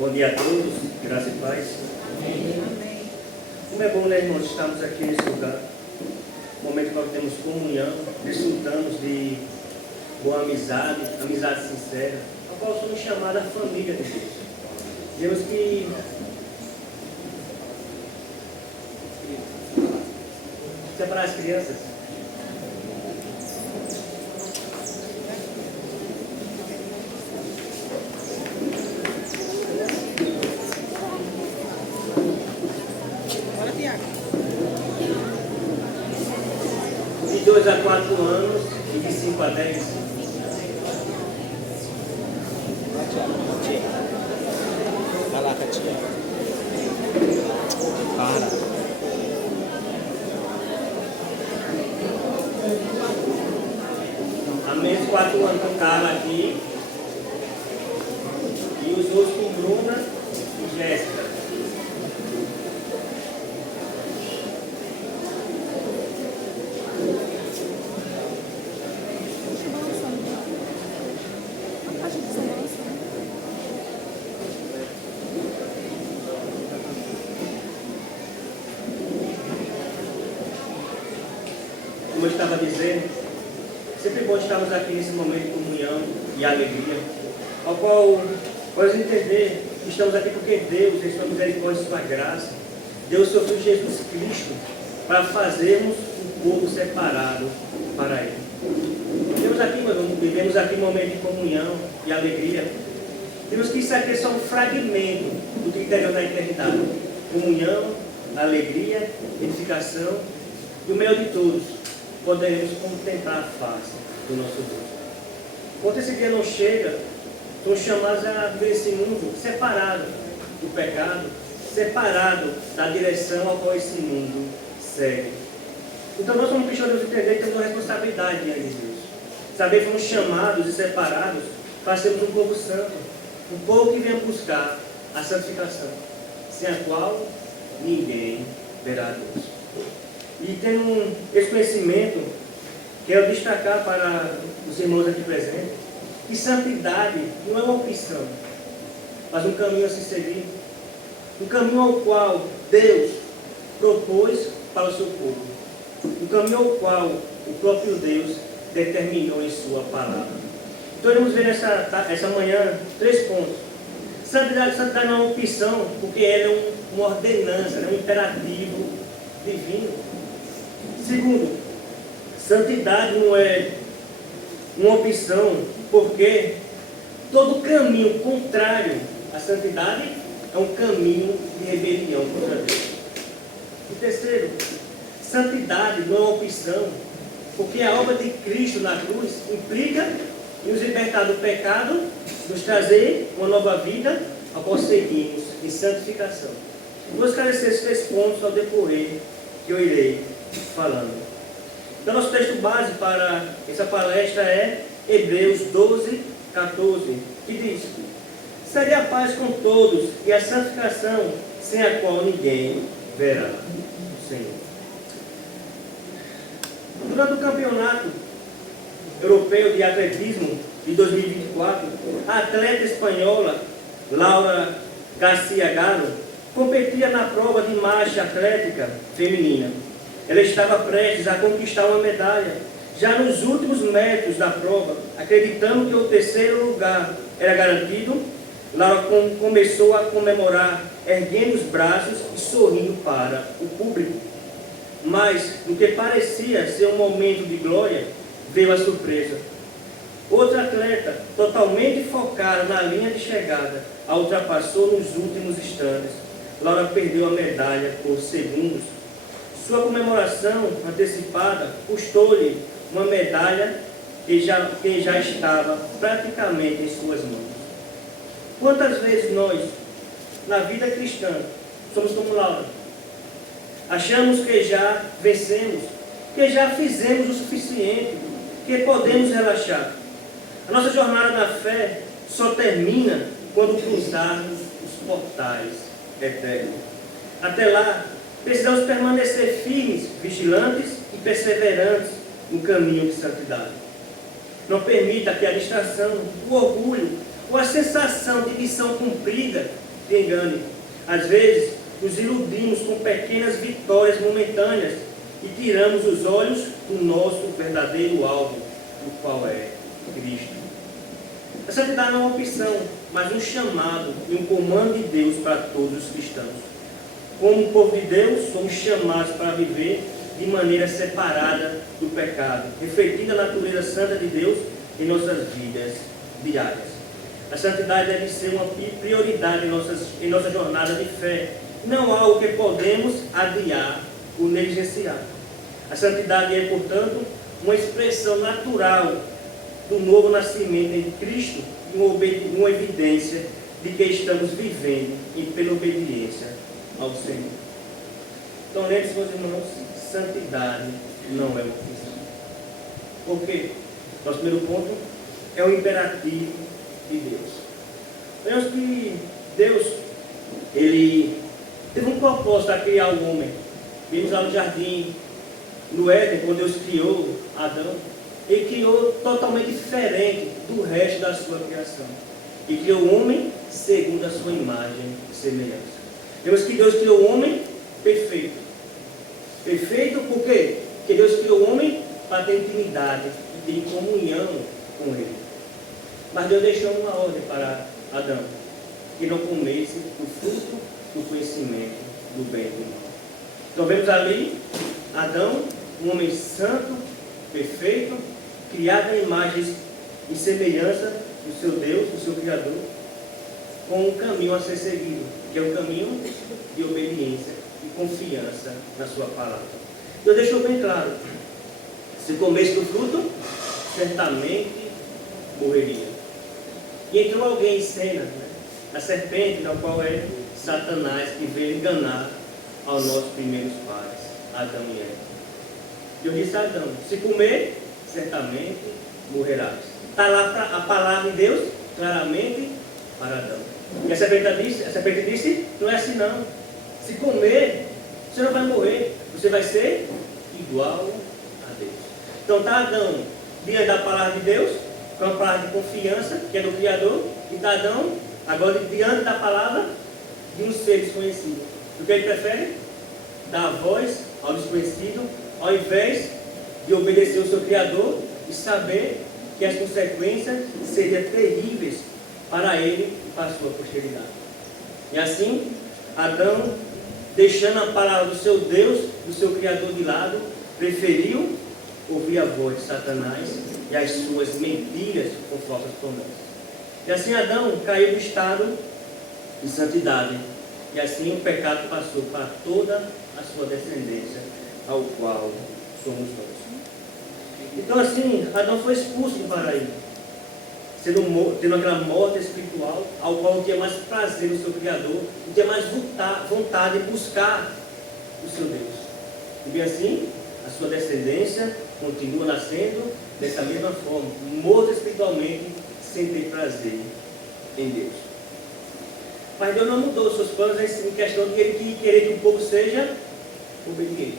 Bom dia a todos, graça e paz. Amém. Como é bom, né, irmãos, estarmos aqui nesse lugar, momento em que temos comunhão, desfrutamos de boa amizade, amizade sincera, a qual somos chamados a família de Deus. Deus que separar as crianças. De 2 a 4 anos e de 5 a 10. Vai lá, Catinha. Para. A menos 4 anos com Carla aqui. E os outros com Bruna e Jéssica. Como eu estava dizendo, sempre bom estarmos aqui nesse momento de comunhão e alegria, ao qual podemos entender que estamos aqui porque Deus, em sua misericórdia e sua graça, deu o seu Filho Jesus Cristo para fazermos um povo separado para Ele. Vivemos aqui um momento de comunhão e alegria. Temos que isso aqui é só um fragmento do que teremos na eternidade. Comunhão, alegria, edificação, e o melhor de todos, poderemos contemplar a face do nosso Deus. Quando esse dia não chega, somos chamados a viver esse mundo separado do pecado, separado da direção ao qual esse mundo segue. Então nós somos cristãos, entender que temos uma responsabilidade diante de Deus. Saber que fomos chamados e separados para sermos um povo santo, um povo que vem buscar a santificação, sem a qual ninguém verá a Deus. E tendo esse conhecimento, quero destacar para os irmãos aqui presentes, que santidade não é uma opção, mas um caminho a se seguir. Um caminho ao qual Deus propôs para o seu povo. Um caminho ao qual o próprio Deus determinou em sua palavra. Então iremos ver essa manhã 3 pontos. Santidade não é uma opção, porque ela é uma ordenança, é um imperativo divino. Segundo, santidade não é uma opção, porque todo caminho contrário à santidade é um caminho de rebelião contra Deus. E terceiro, santidade não é uma opção, porque a obra de Cristo na cruz implica em nos libertar do pecado, nos trazer uma nova vida, a qual seguimos em santificação. Vou esclarecer esses 3 pontos ao decorrer que eu irei falando. Então, nosso texto base para essa palestra é Hebreus 12, 14, que diz: seria a paz com todos e a santificação, sem a qual ninguém verá o Senhor. Durante o campeonato europeu de atletismo de 2024, a atleta espanhola Laura Garcia Galo competia na prova de marcha atlética feminina. Ela estava prestes a conquistar uma medalha. Já nos últimos metros da prova, acreditando que o 3º lugar era garantido, Laura começou a comemorar, erguendo os braços e sorrindo para o público. Mas, no que parecia ser um momento de glória, veio a surpresa. Outra atleta, totalmente focada na linha de chegada, a ultrapassou nos últimos instantes. Laura perdeu a medalha por segundos. Sua comemoração antecipada custou-lhe uma medalha que já estava praticamente em suas mãos. Quantas vezes nós, na vida cristã, somos como Laura? Achamos que já vencemos, que já fizemos o suficiente, que podemos relaxar. A nossa jornada na fé só termina quando cruzarmos os portais eternos. Até lá, precisamos permanecer firmes, vigilantes e perseverantes no caminho de santidade. Não permita que a distração, o orgulho ou a sensação de missão cumprida te engane. Às vezes, nos iludimos com pequenas vitórias momentâneas e tiramos os olhos do nosso verdadeiro alvo, o qual é Cristo. A santidade não é uma opção, mas um chamado e um comando de Deus para todos os cristãos. Como povo de Deus, somos chamados para viver de maneira separada do pecado, refletindo a natureza santa de Deus em nossas vidas diárias. A santidade deve ser uma prioridade em nossa jornada de fé, não algo que podemos adiar ou negligenciar. A santidade é, portanto, uma expressão natural do novo nascimento em Cristo e uma evidência de que estamos vivendo e pela obediência ao Senhor. Então, lembre-se, meus irmãos, santidade não é uma opção. Por quê? Nosso primeiro ponto é o imperativo de Deus. Vemos que Deus, Ele teve um propósito a criar o homem. Vimos lá no jardim, no Éden, quando Deus criou Adão, Ele criou totalmente diferente do resto da sua criação. E criou o homem segundo a sua imagem e semelhança. Vemos que Deus criou o homem perfeito. Perfeito por quê? Porque Deus criou o homem para ter intimidade e ter comunhão com Ele. Mas Deus deixou uma ordem para Adão, que não comesse o fruto do conhecimento do bem e do mal. Então vemos ali Adão, um homem santo, perfeito, criado em imagens e semelhança do seu Deus, do seu Criador, com um caminho a ser seguido, que é o caminho de obediência e confiança na sua palavra. Deus deixou bem claro, se comesse do fruto, certamente morreria. E entrou alguém em cena, a serpente, na qual é Satanás, que veio enganar aos nossos primeiros pais, Adão e Eva. Deus disse a Adão, se comer, certamente morrerás. Está lá a palavra de Deus, claramente, para Adão. E a serpente disse, não é assim não. Se comer, você não vai morrer, você vai ser igual a Deus. Então está Adão diante da palavra de Deus, com a palavra de confiança, que é do Criador, e está Adão agora diante da palavra de um ser desconhecido. O que ele prefere? Dar voz ao desconhecido, ao invés de obedecer ao seu Criador e saber que as consequências seriam terríveis para ele e para a sua posteridade. E assim, Adão, deixando a palavra do seu Deus, do seu Criador de lado, preferiu ouvir a voz de Satanás e as suas mentiras com falsas promessas. E assim Adão caiu do estado de santidade. E assim o pecado passou para toda a sua descendência, ao qual somos nós. Então assim, Adão foi expulso do paraíso, tendo aquela morte espiritual, ao qual não tinha mais prazer no seu Criador, não tinha mais vontade de buscar o seu Deus. E assim, a sua descendência continua nascendo dessa mesma forma, morto espiritualmente, sem ter prazer em Deus. Mas Deus não mudou os seus planos em questão de Ele querer que o povo seja obediente.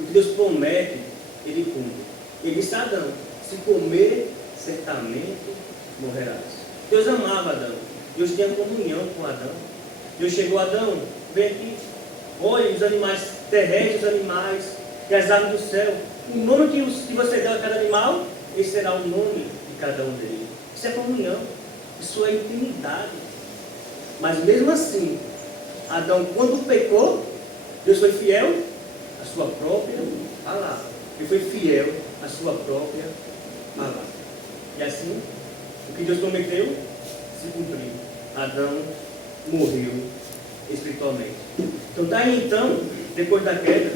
O que Deus promete, Ele cumpre. Ele disse a Adão, se comer, certamente morrerás. Deus amava Adão. Deus tinha comunhão com Adão. Deus chegou a Adão, vem aqui, olhe os animais terrestres, os animais e as aves do céu. O nome que você deu a cada animal, esse será o nome de cada um deles. Isso é comunhão, isso é intimidade. Mas mesmo assim, Adão, quando pecou, Deus foi fiel à sua própria palavra. Ele foi fiel à sua própria palavra. E assim, o que Deus prometeu se cumpriu. Adão morreu espiritualmente. Então, daí então, depois da queda,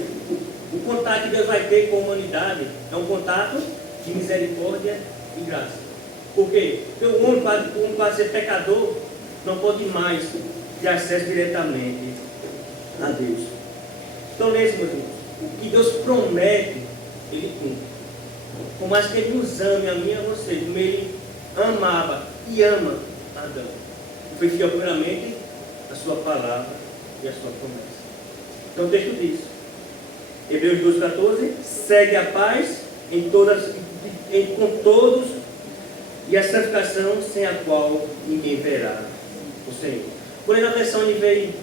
o contato que Deus vai ter com a humanidade é um contato de misericórdia e graça. Por quê? Porque o homem, para ser pecador, não pode mais ter acesso diretamente a Deus. Então, nesse momento, o que Deus promete, Ele cumpre. Por mais que Ele nos ame, a mim e a você, como Ele amava e ama Adão. Ele foi fiel primeiramente à sua palavra e à sua promessa. Então o texto diz, Hebreus 12:14, segue a paz com todos e a santificação sem a qual ninguém verá o Senhor. Porém, na versão NVI,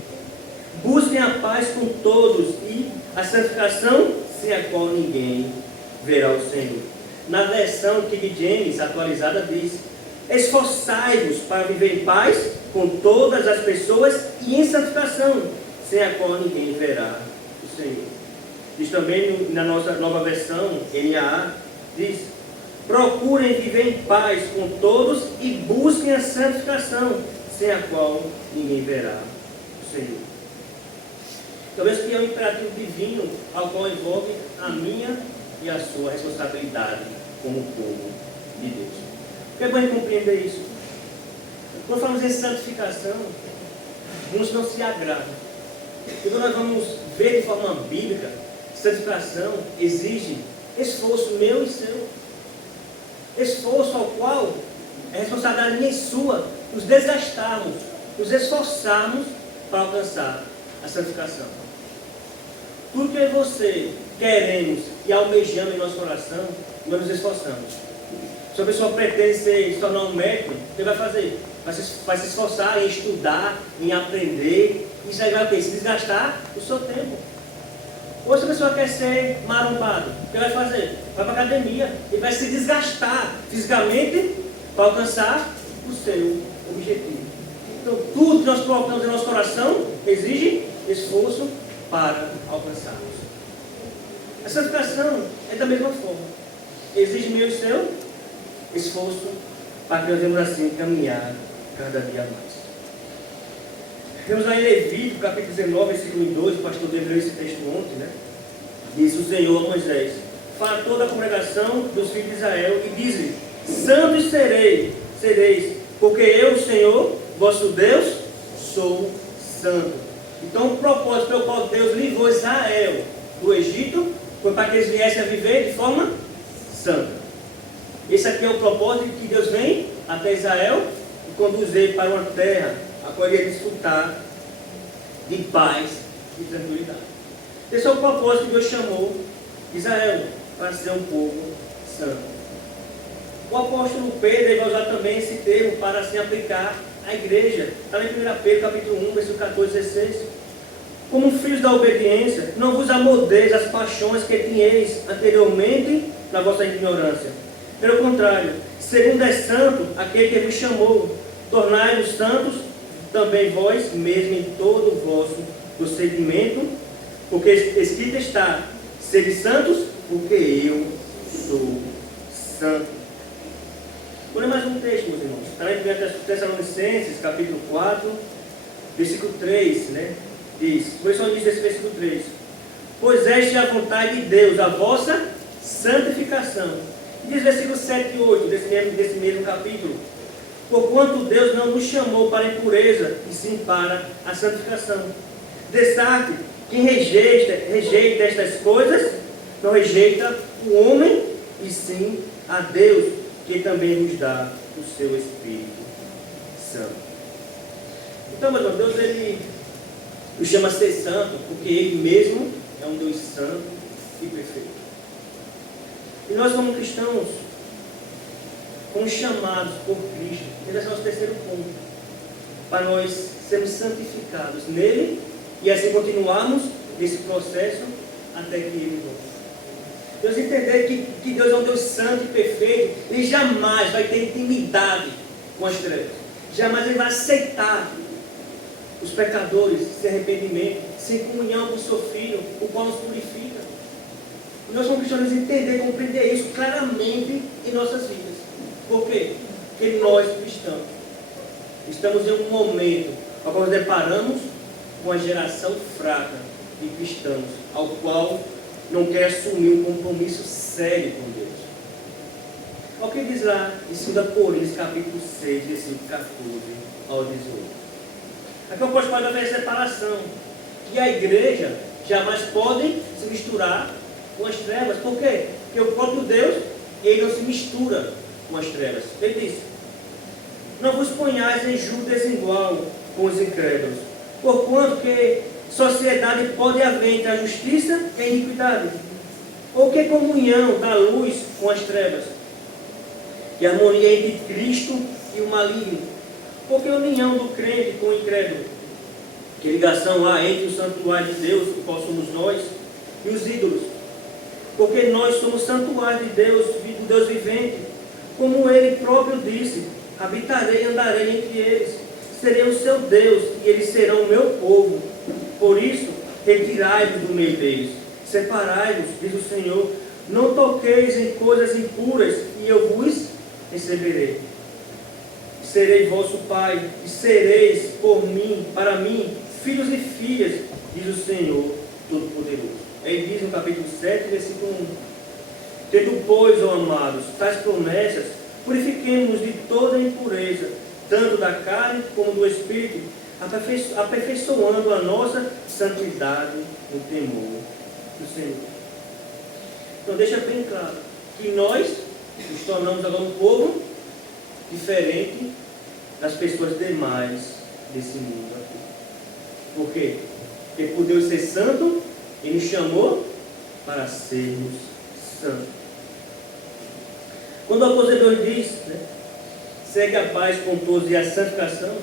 busquem a paz com todos e a santificação sem a qual ninguém verá o Senhor. Na versão King James atualizada diz: esforçai-vos para viver em paz com todas as pessoas e em santificação, sem a qual ninguém verá o Senhor. Diz também na nossa nova versão, NAA, diz: procurem viver em paz com todos e busquem a santificação, sem a qual ninguém verá o Senhor. Talvez que é um imperativo divino ao qual envolve a minha e a sua responsabilidade como povo de Deus. Porque é bom a gente compreender isso. Quando falamos em santificação, uns não se agradam. E quando nós vamos ver de forma bíblica, santificação exige esforço meu e seu. Esforço ao qual é responsabilidade minha e sua, nos desgastarmos, nos esforçarmos para alcançar a santificação. Tudo que eu e você queremos e almejamos em nosso coração, nós nos esforçamos. Se a pessoa pretende se tornar um médico, o que vai fazer? Vai se esforçar em estudar, em aprender. Isso aí vai o quê? Se desgastar o seu tempo. Ou se a pessoa quer ser marombado, o que vai fazer? Vai para a academia e vai se desgastar fisicamente para alcançar o seu objetivo. Então, tudo que nós colocamos em nosso coração exige esforço para alcançarmos. A santificação é da mesma forma. Exige meu e seu esforço para que nós venhamos assim caminhar cada dia mais. Temos lá em Levítico, capítulo 19, versículo 2, o pastor leu esse texto ontem, né? Diz o Senhor a Moisés: fala a toda a congregação dos filhos de Israel e diz-lhe: santos sereis, porque eu, o Senhor, vosso Deus, sou santo. Então o propósito pelo qual Deus livrou Israel do Egito foi para que eles viessem a viver de forma santa. Esse aqui é o propósito que Deus vem até Israel e conduz ele para uma terra a qual ele ia desfrutar de paz e tranquilidade. Esse é o propósito que Deus chamou Israel, para ser um povo santo. O apóstolo Pedro vai usar também esse termo para se aplicar à igreja. Está em 1 Pedro capítulo 1, versículo 14 e 16. Como filhos da obediência, não vos amoldeis as paixões que tinhais anteriormente na vossa ignorância. Pelo contrário, segundo é santo aquele que vos chamou, tornai-vos santos também vós mesmo em todo o vosso procedimento, porque escrito está: sede santos, porque eu sou santo. Vou ler mais um texto, meus irmãos. Está em 1 Tessalonicenses, capítulo 4, versículo 3, né? Diz, o versículo diz esse versículo 3: pois esta é a vontade de Deus, a vossa santificação. E diz versículo 7 e 8 desse mesmo capítulo: porquanto Deus não nos chamou para a impureza, e sim para a santificação. Destaque: quem rejeita estas coisas, não rejeita o homem, e sim a Deus, que também nos dá o seu Espírito Santo. Então, meu irmão, Deus ele nos chama a ser santo, porque Ele mesmo é um Deus santo e perfeito. E nós, como cristãos, fomos chamados por Cristo. Esse é o nosso terceiro ponto, para nós sermos santificados nele e assim continuarmos nesse processo até que Ele volte. Deus entender que Deus é um Deus santo e perfeito, Ele jamais vai ter intimidade com as trevas. Jamais Ele vai aceitar os pecadores sem arrependimento, sem comunhão com o seu Filho, o qual nos purifica. E nós como cristãos entender e compreender isso claramente em nossas vidas. Por quê? Porque nós cristãos estamos em um momento ao qual nos deparamos com uma geração fraca de cristãos, ao qual não quer assumir um compromisso sério com Deus. Olha o que diz lá em 2 Coríntios, capítulo 6, versículo 14 ao 18. Aqui eu posso falar da separação, que a igreja jamais pode se misturar com as trevas. Por quê? Porque o próprio Deus, Ele não se mistura com as trevas. Ele diz: não vos ponhais em julgo desigual com os incrédulos, porquanto que sociedade pode haver entre a justiça e a iniquidade? Ou que comunhão da luz com as trevas? Que harmonia entre Cristo e o maligno? Porque a união do crente com o incrédulo, que ligação há entre o santuário de Deus, o qual somos nós, e os ídolos? Porque nós somos santuário de Deus, do Deus vivente. Como Ele próprio disse, habitarei e andarei entre eles. Serei o seu Deus, e eles serão o meu povo. Por isso, retirai-vos do meio deles. Separai-vos, diz o Senhor. Não toqueis em coisas impuras, e eu vos receberei. Serei vosso Pai, e sereis para mim, filhos e filhas, diz o Senhor Todo-Poderoso. Ele diz no capítulo 7, versículo 1. Tendo, pois, ó amados, tais promessas, purifiquemo-nos de toda impureza, tanto da carne como do espírito, aperfeiçoando a nossa santidade no temor do Senhor. Então deixa bem claro que nós nos tornamos agora um povo diferente das pessoas demais desse mundo aqui. Por quê? Porque por Deus ser santo, Ele nos chamou para sermos santos. Quando o apóstolo diz, segue a paz com todos e a santificação,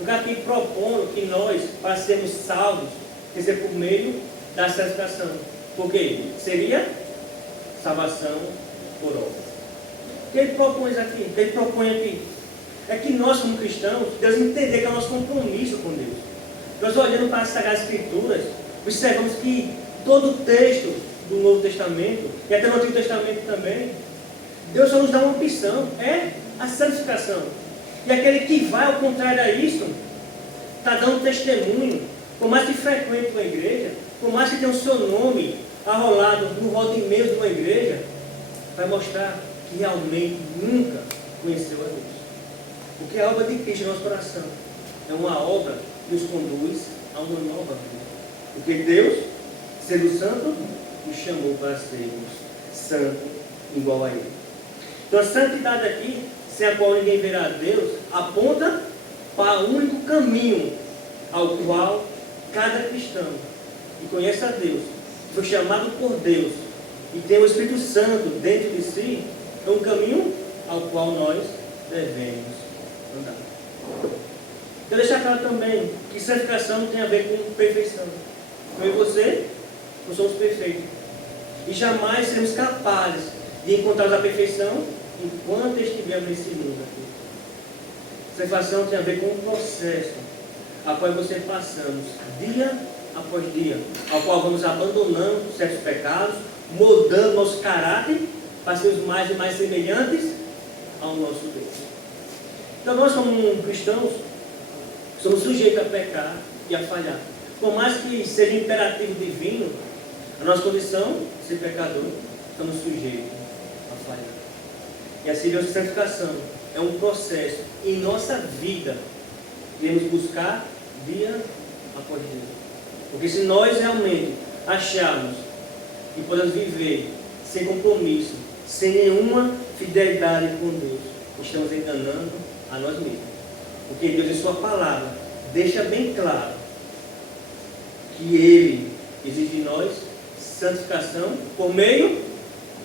o cara aqui propondo que nós, para sermos salvos, tem que ser por meio da santificação. Por quê? Seria salvação por obras. O que ele propõe aqui? O que ele propõe aqui? É que nós, como cristãos, Deus entender que é o nosso compromisso com Deus. Nós olhando para as Sagradas Escrituras, observamos que todo o texto do Novo Testamento, e até no Antigo Testamento também, Deus só nos dá uma opção, é a santificação. E aquele que vai ao contrário a isso, está dando testemunho, por mais que frequente uma igreja, por mais que tenha o seu nome arrolado no rol de e-mail de uma igreja, vai mostrar que realmente nunca conheceu a Deus. Porque a obra de Cristo em nosso coração é uma obra que nos conduz a uma nova vida. Porque Deus, sendo santo, nos chamou para sermos santos igual a Ele. Então a santidade aqui, sem a qual ninguém verá a Deus, aponta para o único caminho ao qual cada cristão que conhece a Deus, foi chamado por Deus e tem o Espírito Santo dentro de si, é um caminho ao qual nós devemos andar. Quero deixar claro também que santificação tem a ver com perfeição. Eu e você, nós somos perfeitos. E jamais seremos capazes de encontrar a perfeição enquanto estivermos nesse mundo aqui. Santificação tem a ver com um processo a qual você passamos dia após dia, ao qual vamos abandonando certos pecados, moldando nosso caráter para sermos mais e mais semelhantes ao nosso Deus. Então nós, como cristãos, somos sujeitos a pecar e a falhar. Por mais que seja imperativo divino, a nossa condição de ser pecador, estamos sujeitos a falhar. E assim, a santificação é um processo em nossa vida que devemos buscar dia após dia. Porque se nós realmente acharmos que podemos viver sem compromisso, sem nenhuma fidelidade com Deus, estamos enganando a nós mesmos. Porque Deus, em sua palavra, deixa bem claro que Ele exige de nós santificação por meio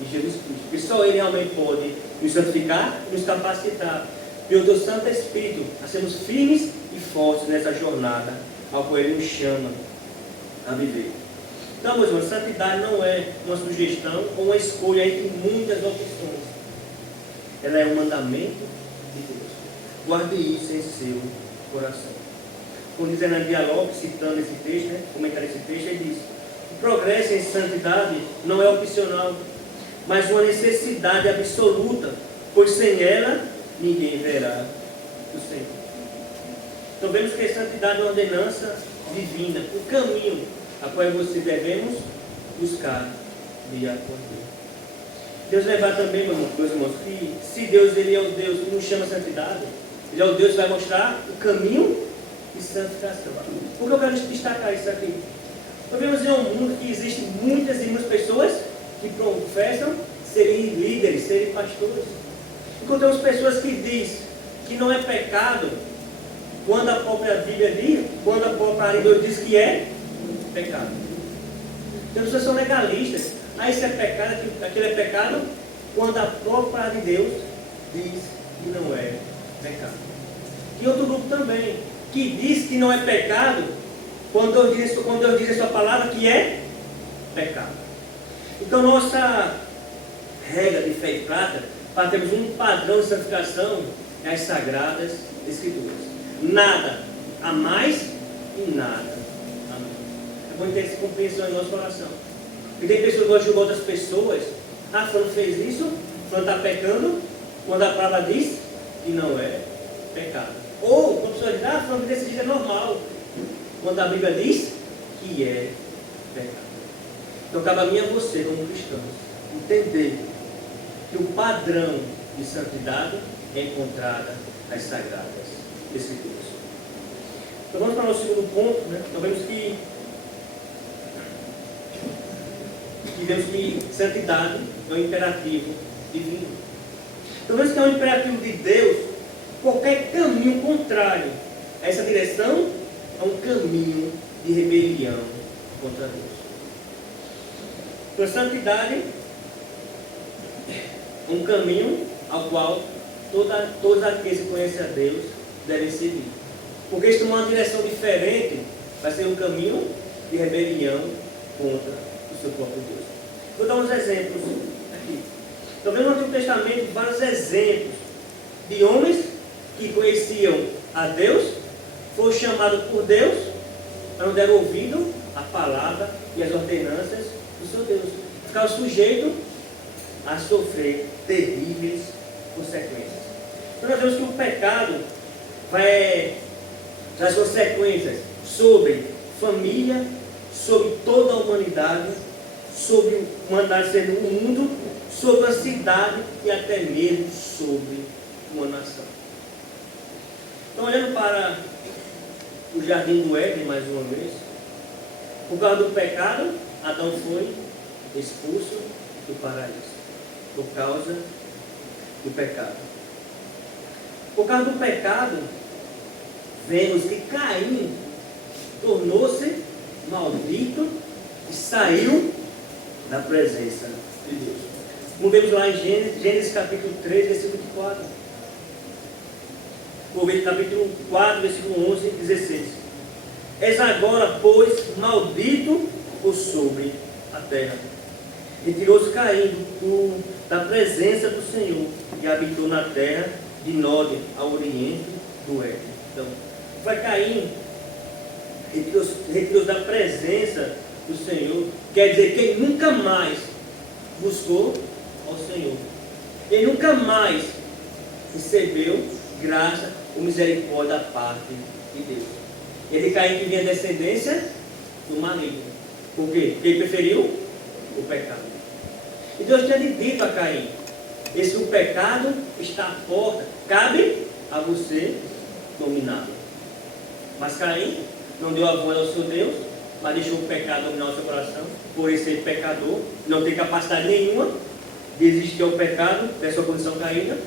de Jesus Cristo. Porque só Ele realmente pode nos santificar e nos capacitar pelo Teu Santo Espírito a sermos firmes e fortes nessa jornada ao qual Ele nos chama a viver. Então, meus irmãos, santidade não é uma sugestão ou uma escolha entre muitas opções. Ela é um mandamento de Deus. Guarde isso em seu coração. Como diz Hernandes Dialog, citando esse texto, comentando esse texto, ele diz: o progresso em santidade não é opcional, mas uma necessidade absoluta, pois sem ela ninguém verá o Senhor. Então vemos que a santidade é uma ordenança divina, o caminho a qual você devemos buscar dia após dia. Deus levar também, meus irmãos, que se Deus ele é o Deus que nos chama a santidade, Ele é o Deus que vai mostrar o caminho de santificação. Por que eu quero destacar isso aqui? Nós vemos em um mundo que existem muitas e muitas pessoas que professam serem líderes, serem pastores. Encontramos pessoas que dizem que não é pecado quando a própria Bíblia diz, quando a própria Deus diz que é pecado. Então, as pessoas são legalistas. Isso é pecado, aquilo é pecado, quando a própria de Deus diz que não é pecado. Tem outro grupo também, que diz que não é pecado quando Deus diz a sua palavra que é pecado. Então nossa regra de fé e prática, para termos um padrão de santificação, é as Sagradas Escrituras. Nada a mais e nada a menos. É bom ter essa compreensão em nosso coração. Porque tem pessoas que gostam de julgar outras pessoas. Ah, fulano fez isso, fulano está pecando, quando a palavra diz que não é pecado. Ou quando a pessoa diz, ah, fulano desse jeito é normal, quando a Bíblia diz que é pecado. Então cabe a mim e a você, como cristãos, entender que o padrão de santidade é encontrada nas Sagradas Escrituras. Então vamos para o nosso segundo ponto, né? Então vemos que santidade é um imperativo divino. Então vemos que é um imperativo de Deus. Qualquer caminho contrário a essa direção é um caminho de rebelião contra Deus. Então a santidade é um caminho ao qual todos aqueles que conhecem a Deus devem seguir. Porque se tomar uma direção diferente, vai ser um caminho de rebelião contra o seu próprio Deus. Vou dar uns exemplos aqui. Então, vemos no Antigo Testamento vários exemplos de homens que conheciam a Deus, foram chamados por Deus, mas não deram ouvido à palavra e às ordenanças do seu Deus. Ficaram sujeitos a sofrer terríveis consequências. Então, nós vemos que o pecado vai dar consequências sobre família, sobre toda a humanidade, sobre o humanidade sendo um mundo, sobre a cidade e até mesmo sobre uma nação. Então, olhando para o jardim do Éden, mais uma vez, por causa do pecado, Adão foi expulso do paraíso. Por causa do pecado. Por causa do pecado, vemos que Caim tornou-se maldito e saiu da presença de Deus. Como vemos lá em Gênesis capítulo 3, versículo 4. Ou capítulo 4, versículo 11 e 16. És agora, pois, maldito por sobre a terra. Retirou-se Caim da presença do Senhor e habitou na terra de Nod, ao oriente do Éden. Então, foi Caim, retirou-se da presença do Senhor, quer dizer que ele nunca mais buscou ao Senhor. Ele nunca mais recebeu graça ou misericórdia da parte de Deus. Ele Caim que vinha descendência do maligno. Por quê? Porque ele preferiu o pecado. E Deus tinha dito a Caim: esse o pecado está à porta, cabe a você dominá-lo. Mas Caim não deu a voz ao seu Deus, mas deixou o pecado dominar o seu coração, por ele ser pecador, não tem capacidade nenhuma de resistir ao pecado, dessa condição caída,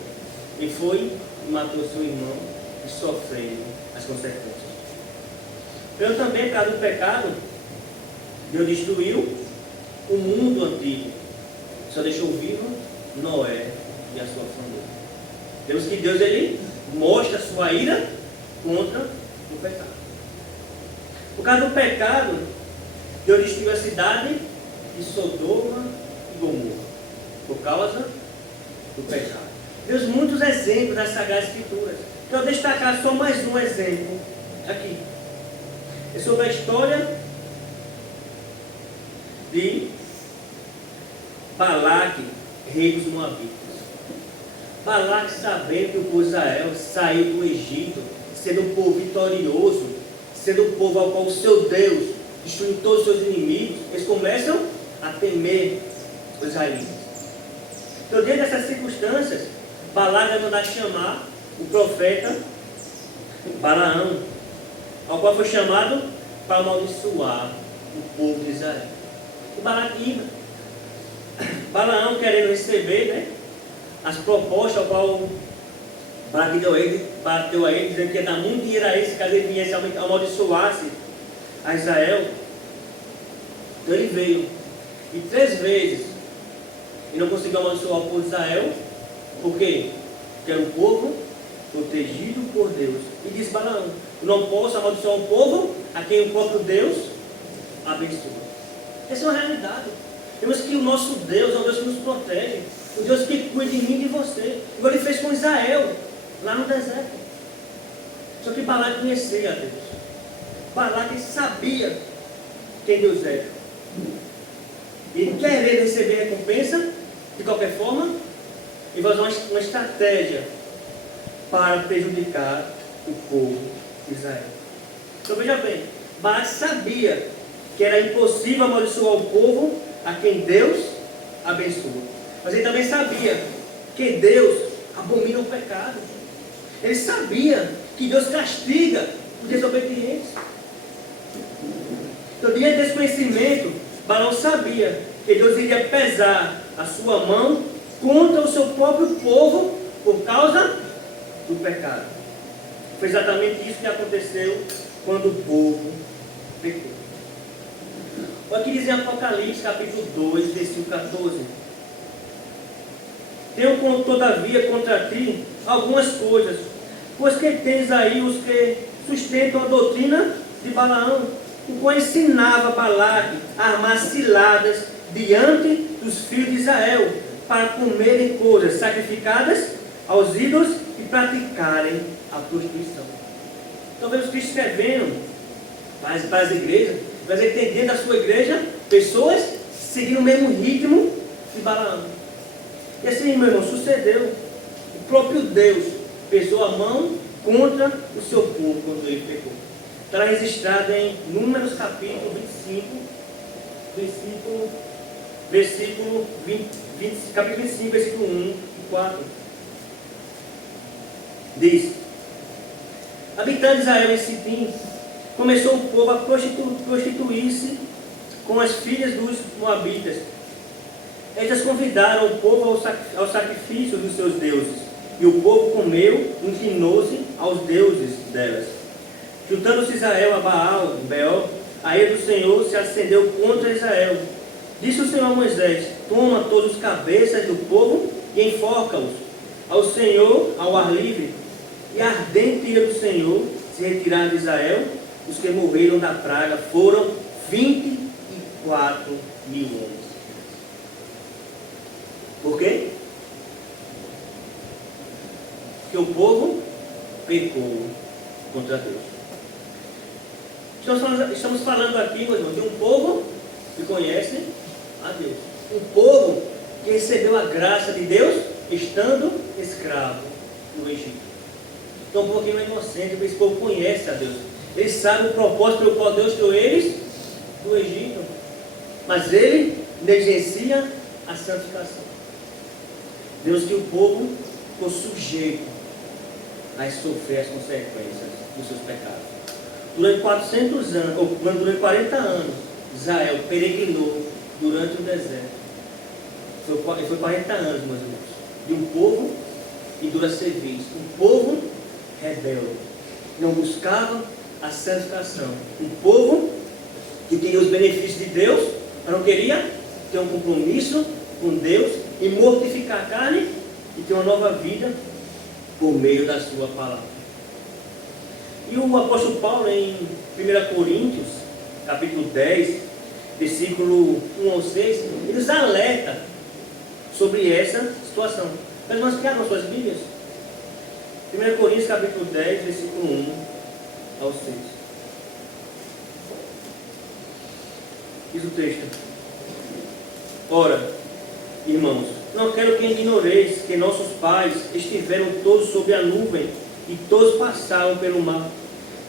e foi e matou seu irmão, e sofrendo as consequências. Então também, por causa do pecado, Deus destruiu o mundo antigo, só deixou vivo Noé e a sua família. Vemos que Deus ele mostra a sua ira contra o pecado. Por causa do pecado, Deus destruiu a cidade de Sodoma e Gomorra, por causa do pecado. Vemos muitos exemplos nas Sagradas Escrituras. Quero destacar só mais um exemplo aqui. É sobre a história de Balaque, rei dos Moabitas. Balaque, sabendo que o povo de Israel saiu do Egito, sendo um povo vitorioso, sendo um povo ao qual o seu Deus destruiu todos os seus inimigos, eles começam a temer os israelitas. Então, dentro dessas circunstâncias, Balaque vai mandar chamar o profeta Balaão, ao qual foi chamado para amaldiçoar o povo de Israel. E Balaque ia. Balaão querendo receber, né, as propostas ao qual Balaque bateu a ele, dizendo que ia dar muito dinheiro a ele, caso ele viesse amaldiçoasse a Israel. Então ele veio. E 3 vezes ele não conseguiu amaldiçoar o povo de Israel. Por quê? Porque era um povo protegido por Deus. E diz Balaão: eu não posso amaldiçoar um povo a quem o próprio Deus abençoa. Essa é uma realidade. Temos que o nosso Deus é um Deus que nos protege, um Deus que cuida de mim e de você. Igual ele fez com Israel, lá no deserto. Só que Balaque conhecia a Deus. Balaque sabia quem Deus era. E querer receber recompensa, de qualquer forma, e fazer uma estratégia para prejudicar o povo de Israel. Então veja bem, Balaque sabia que era impossível amaldiçoar o povo a quem Deus abençoa. Mas ele também sabia que Deus abomina o pecado. Ele sabia que Deus castiga os desobedientes. Então, diante desse conhecimento, Balaão sabia que Deus iria pesar a sua mão contra o seu próprio povo por causa do pecado. Foi exatamente isso que aconteceu quando o povo pecou. Olha o que diz em Apocalipse, capítulo 2, versículo 14. Tenho, todavia, contra ti algumas coisas, pois que tens aí os que sustentam a doutrina de Balaão, o qual ensinava Balaque a armar ciladas diante dos filhos de Israel, para comerem coisas sacrificadas aos ídolos e praticarem a prostituição. Então vemos Cristo escrevendo para as igrejas, mas ele tem dentro da sua igreja pessoas seguindo o mesmo ritmo de Balaão. E assim, meu irmão, sucedeu. O próprio Deus pesou a mão contra o seu povo quando ele pecou. Está registrado em Números capítulo 25, capítulo 25, versículo 1 e 4. Diz: habitando Israel em Sitim, começou o povo a prostituir-se com as filhas dos moabitas. Estas convidaram o povo ao sacrifício dos seus deuses, e o povo comeu e inclinou-se aos deuses delas. Juntando-se Israel a Baal, Beol, a ira do Senhor se acendeu contra Israel. Disse o Senhor a Moisés: toma todos os cabeças do povo e enforca-os ao Senhor ao ar livre. E a ardente ira do Senhor se retiraram de Israel. Os que morreram da praga foram 24 mil homens. Por quê? Porque o povo pecou contra Deus. Estamos falando aqui, meu irmão, de um povo que conhece a Deus. Um povo que recebeu a graça de Deus estando escravo no Egito. Então, um povo que não é inocente, porque esse povo conhece a Deus. Ele sabe o propósito pelo qual Deus tirou eles do Egito. Mas ele negligencia a santificação. Deus que o povo ficou sujeito a sofrer as consequências dos seus pecados. Durante 400 anos, ou durante 40 anos, Israel peregrinou durante o deserto. Foi 40 anos, meus irmãos, de um povo que dura serviço, um povo rebelde, não buscava a santificação, um povo que queria os benefícios de Deus, mas não queria ter um compromisso com Deus e mortificar a carne e ter uma nova vida por meio da sua palavra. E o apóstolo Paulo, em 1 Coríntios, capítulo 10, versículo 1 ao 6, ele nos alerta sobre essa situação. Mas nós criamos as suas Bíblias. 1 Coríntios, capítulo 10, versículo 1 ao 6. Diz o texto: ora, irmãos, não quero que ignoreis que nossos pais estiveram todos sob a nuvem e todos passaram pelo mar,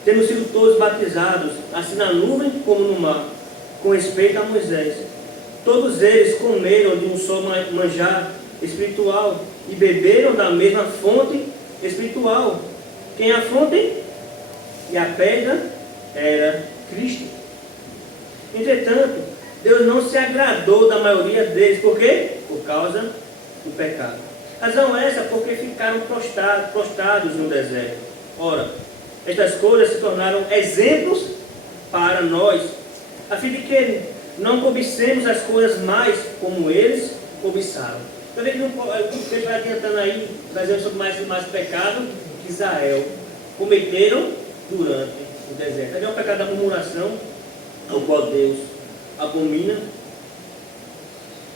tendo sido todos batizados, assim na nuvem como no mar, com respeito a Moisés. Todos eles comeram de um só manjar espiritual e beberam da mesma fonte espiritual. Quem é a fonte? E a pedra era Cristo. Entretanto, Deus não se agradou da maioria deles. Por quê? Por causa do pecado. Razão essa porque ficaram prostrados no deserto. Ora, estas coisas se tornaram exemplos para nós, a fim de que não cobicemos as coisas mais como eles cobiçaram. Então, o texto vai adiantando aí, trazendo sobre mais pecado que Israel cometeram durante o deserto. É o pecado da murmuração, ao qual Deus abomina.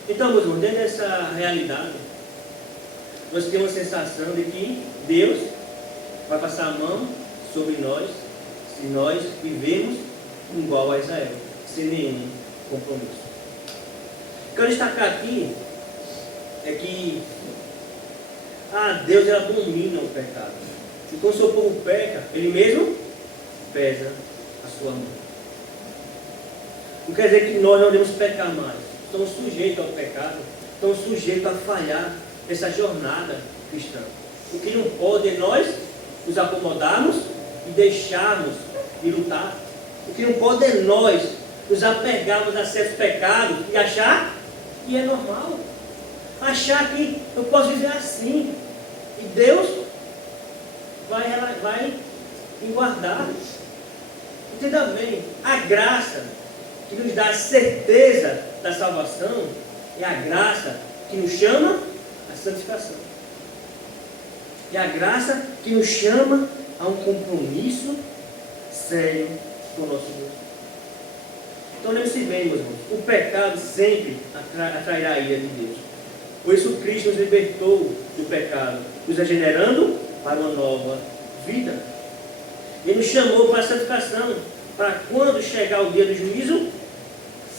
Então, meus irmãos, dentro dessa realidade, nós temos a sensação de que Deus vai passar a mão sobre nós se nós vivemos igual a Israel, sem nenhum compromisso. O que eu quero destacar aqui é que Deus abomina o pecado. E quando o seu povo peca, Ele mesmo pesa a sua mão. Não quer dizer que nós não devemos pecar mais. Estamos sujeitos ao pecado, estamos sujeitos a falhar nessa jornada cristã. O que não pode é nós nos acomodarmos e deixarmos de lutar. O que não pode é nós nos apegarmos a certos pecados e achar que é normal. Achar que eu posso viver assim. E Deus vai me guardar. Entenda bem, a graça que nos dá a certeza da salvação é a graça que nos chama à santificação. É a graça que nos chama a um compromisso sério com o nosso Deus. Então lembre-se bem, meus irmãos, o pecado sempre atrairá a ira de Deus. Por isso Cristo nos libertou do pecado, nos regenerando para uma nova vida. Ele nos chamou para a santificação, para quando chegar o dia do juízo,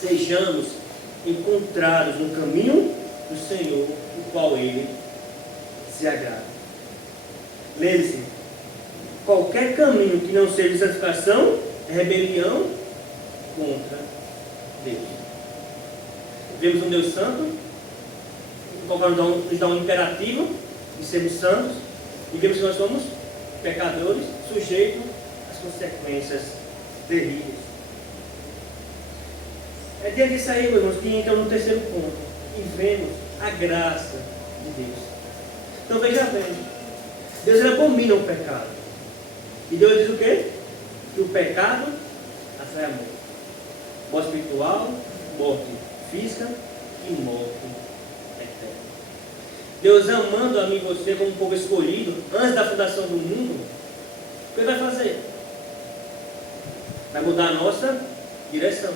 sejamos encontrados no caminho do Senhor, o qual Ele se agrada. Lembre-se, qualquer caminho que não seja de santificação é rebelião contra Deus. Vemos um Deus santo, o qual nos dá um imperativo de sermos santos, e vemos que nós somos pecadores, sujeitos às consequências terríveis. É diante disso aí, meus irmãos, que entra no terceiro ponto, e vemos a graça de Deus. Então veja bem, Deus abomina o pecado. E Deus diz o quê? Que o pecado atrai a morte. Morte espiritual, morte física e morte eterna. Deus amando a mim e você como um povo escolhido, antes da fundação do mundo, o que Ele vai fazer? Vai mudar a nossa direção.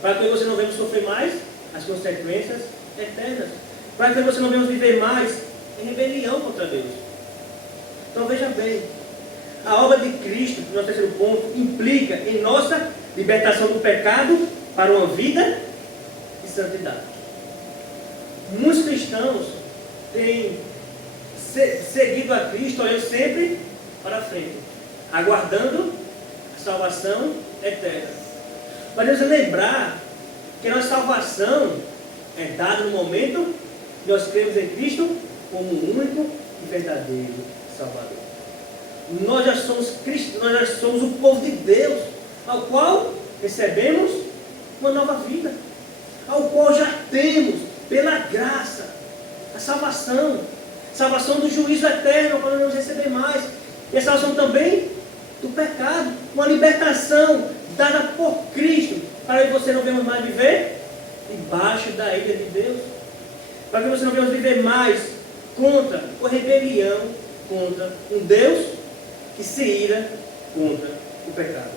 Para que você não venha sofrer mais as consequências eternas. Para que você não venha viver mais em rebelião contra Deus. Então veja bem, a obra de Cristo, no nosso terceiro ponto, implica em nossa libertação do pecado para uma vida de santidade. Muitos cristãos têm seguido a Cristo olhando sempre para frente, aguardando a salvação eterna. Mas devemos lembrar que a nossa salvação é dada no momento que nós cremos em Cristo como o único e verdadeiro Salvador. Nós já somos Cristo, nós já somos o povo de Deus, ao qual recebemos uma nova vida, ao qual já temos, pela graça, a salvação do juízo eterno, ao qual não vamos receber mais, e a salvação também do pecado, uma libertação dada por Cristo, para que você não venha mais viver debaixo da ira de Deus, para que você não venha viver mais contra a rebelião, contra um Deus que se ira contra o pecado.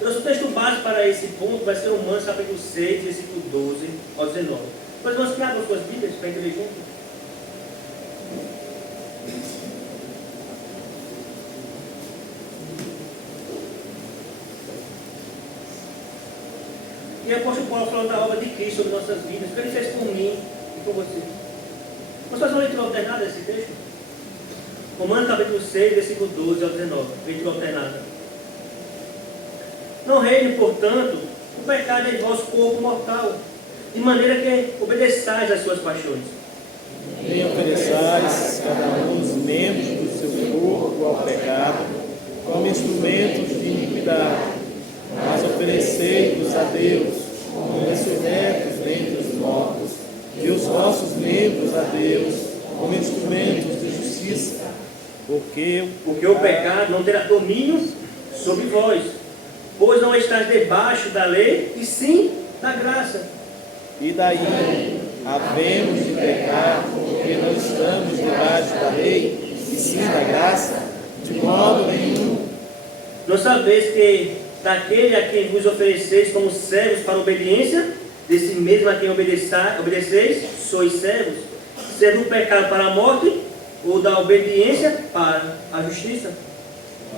Nosso texto básico para esse ponto vai ser Romanos capítulo 6, versículo 12 ao 19. Mas nós que abram suas Bíblias para entender junto. E o apóstolo Paulo falando da obra de Cristo sobre nossas vidas, o que Ele fez por mim e por você. Vamos fazer uma leitura alternada desse texto? Romanos capítulo 6, versículo 12 ao 19. Leitura alternada. Não reine, portanto, o pecado em vosso corpo mortal, de maneira que obedeçais às suas paixões. Nem ofereçais cada um dos membros do seu corpo ao pecado, como instrumentos de iniquidade, mas oferecei-vos a Deus, como ressurretos dentre os mortos, e os vossos membros a Deus, como instrumentos de justiça. Porque o pecado não terá domínio sobre vós, pois não estáis debaixo da lei, e sim da graça. E daí, havemos de pecar, porque não estamos debaixo da lei, e sim da graça? De modo nenhum. Não sabeis que daquele a quem vos ofereceis como servos para a obediência, desse mesmo a quem obedeceis, sois servos, sendo o pecado para a morte, ou da obediência para a justiça.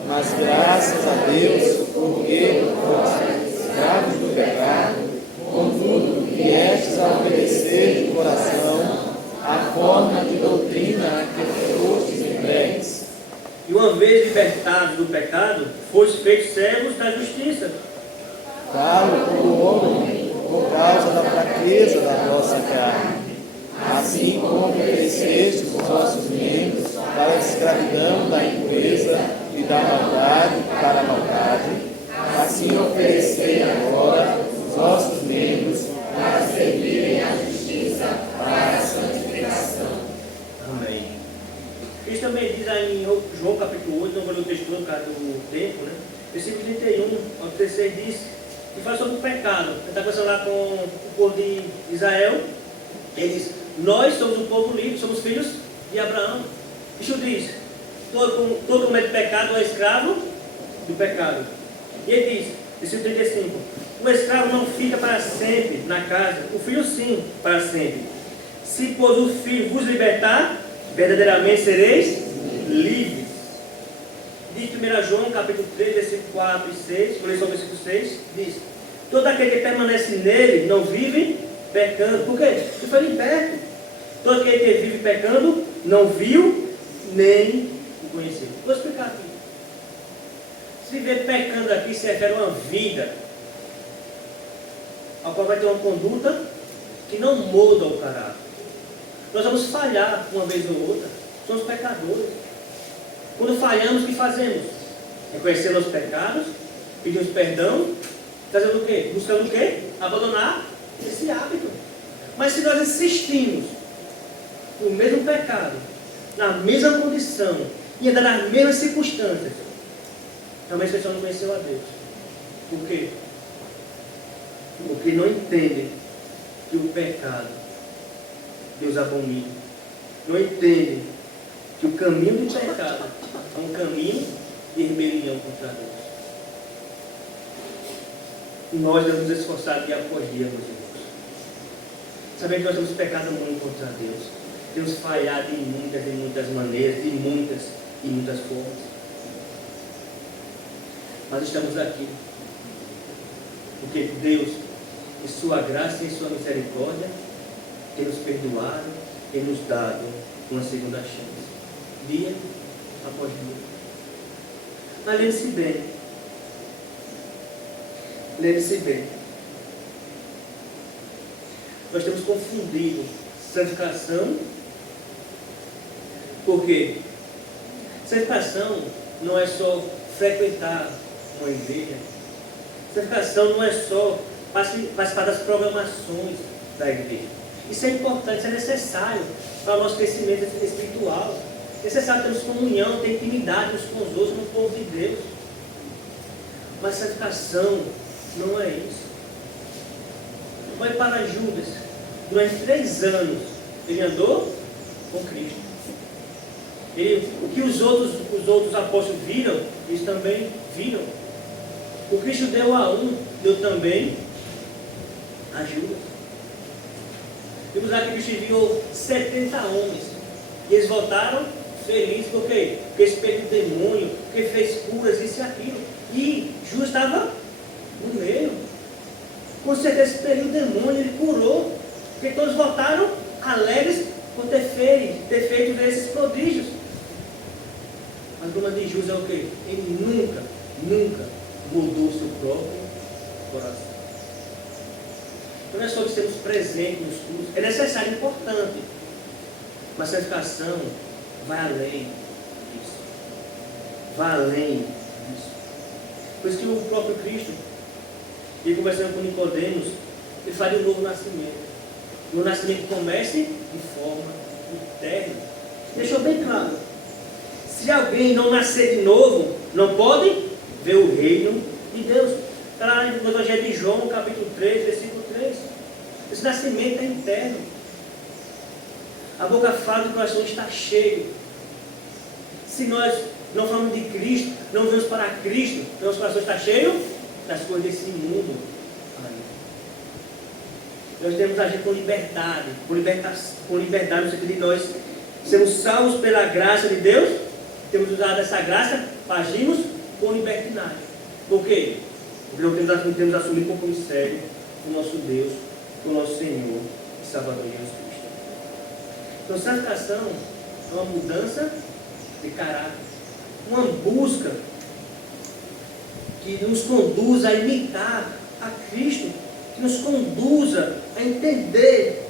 Mas graças a Deus, porque vós, escravos do pecado, contudo, viestes a obedecer de coração a forma de doutrina a que fostes entregues. E uma vez libertados do pecado, foste feitos servos da justiça. Falo por homem, por causa da fraqueza da vossa carne. Assim como oferecestes os vossos membros para a escravidão da impureza e da maldade para a maldade, assim oferecei agora os vossos membros para servirem à justiça, para a santificação. Amém. Isso também diz aí em João capítulo 8, não vou ler o texto todo por causa do tempo, né? Versículo 31 ao 36 diz, que fala sobre o pecado. Ele está conversando lá com o povo de Israel. Ele diz, nós somos um povo livre, somos filhos de Abraão. Isso diz, todo comete pecado é escravo do pecado. E ele diz, versículo 35, o escravo não fica para sempre na casa, o filho sim, para sempre. Se pois o filho vos libertar, verdadeiramente sereis livres. Diz 1 João capítulo 3, versículo 4 e 6, vou ler só o versículo 6, diz, todo aquele que permanece nele não vive pecando. Por quê? Porque foi liberto. Todo aquele que vive pecando não viu nem o conheceu. Vou explicar aqui. Se viver pecando aqui se refere a uma vida a qual vai ter uma conduta que não muda o caráter. Nós vamos falhar uma vez ou outra. Somos pecadores. Quando falhamos, o que fazemos? Reconhecer nossos pecados, pedimos perdão, fazendo o quê? Buscando o quê? Abandonar esse hábito. Mas se nós insistimos no mesmo pecado, na mesma condição, e andar nas mesmas circunstâncias, também essa pessoa não conheceu a Deus. Por quê? Porque não entendem que o pecado Deus abomina. Não entendem que o caminho do pecado é um caminho de rebelião contra Deus. Nós devemos nos esforçar dia após dia, meus irmãos. Sabemos que nós temos pecado muito contra Deus. Temos falhado em muitas maneiras, de muitas formas. Mas estamos aqui porque Deus, em sua graça e em sua misericórdia, tem nos perdoado, tem nos dado uma segunda chance, dia após dia. Mas lembre-se bem, nós temos confundido santificação, porque santificação não é só frequentar uma igreja, santificação não é só participar das programações da igreja. Isso é importante, isso é necessário para o nosso crescimento espiritual. É necessário termos comunhão, ter intimidade uns com os outros, no povo de Deus. Mas santificação não é isso. Olhe para Judas. Durante 3 anos ele andou com Cristo. O que os outros apóstolos viram, eles também viram. O Cristo deu a um, deu também a Judas. Vimos lá que Cristo enviou 70 homens. E eles voltaram felizes. Por quê? Porque expeliu o demônio, porque fez curas, isso e aquilo. E Judas estava no meio. Com certeza expeliu o demônio, ele curou. Porque todos voltaram alegres por ter feito esses prodígios. Mas o problema de Judas é o quê? Ele nunca mudou o seu próprio coração. Então não é só que estamos presentes nos cultos, é necessário, importante. Mas a santificação vai além disso. Vai além disso. Por isso que o próprio Cristo, ele conversando com Nicodemos, ele faria um novo nascimento. O nascimento comece de forma interna. Deixou bem claro. Se alguém não nascer de novo, não pode ver o reino de Deus. Está lá no Evangelho de João, capítulo 3, versículo 3. Esse nascimento é interno. A boca fala que o coração está cheio. Se nós não falamos de Cristo, não vamos para Cristo, nosso coração está cheio das coisas desse mundo. Nós temos que agir com liberdade, com liberdade no sentido de nós sermos salvos pela graça de Deus, temos usado essa graça para agirmos com libertinagem. Por quê? Porque não temos assumido compromisso sério com o nosso Deus, com o nosso Senhor e Salvador Jesus Cristo. Então, santificação é uma mudança de caráter, uma busca que nos conduza a imitar a Cristo, que nos conduza a entender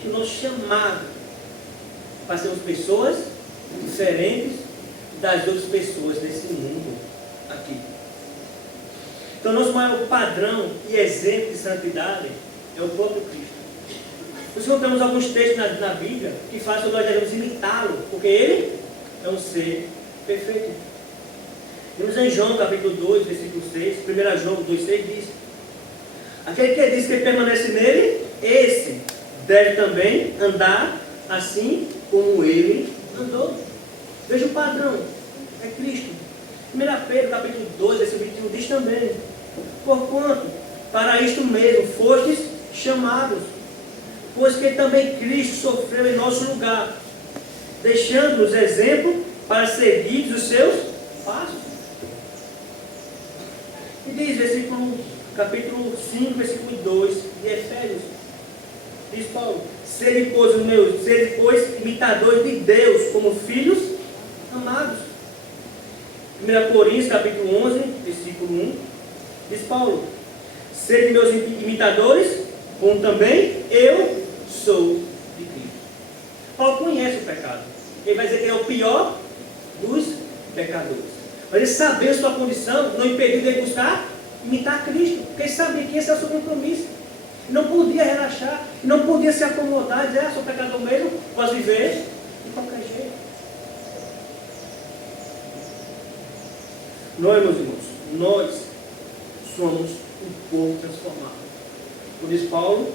que o nosso chamado para sermos pessoas diferentes das outras pessoas desse mundo aqui. Então, nosso maior padrão e exemplo de santidade é o próprio Cristo. Nós encontramos alguns textos na Bíblia que falam sobre nós devemos imitá-lo, porque ele é um ser perfeito. Temos em João capítulo 2, versículo 6, 1 João 2, 6 diz: aquele que diz que permanece nele, esse deve também andar assim como ele andou. Veja o padrão, é Cristo. 1 Pedro capítulo 2, versículo 21 diz também: porquanto para isto mesmo fostes chamados, pois que também Cristo sofreu em nosso lugar, deixando-nos exemplo para seguir os seus passos. E diz, capítulo 5, versículo 2 de Efésios, diz Paulo: sede, pois, imitadores de Deus, como filhos amados. 1 Coríntios, capítulo 11, versículo 1, diz Paulo: sede meus imitadores, como também eu sou de Cristo. Paulo conhece o pecado. Ele vai dizer que ele é o pior dos pecadores. Mas ele sabia a sua condição, não impediu de buscar imitar Cristo, porque ele sabia que esse é o seu compromisso. Não podia relaxar, não podia se acomodar e dizer: sou pecador mesmo, posso viver de qualquer jeito. Nós, meus irmãos, nós somos um povo transformado. Como diz Paulo,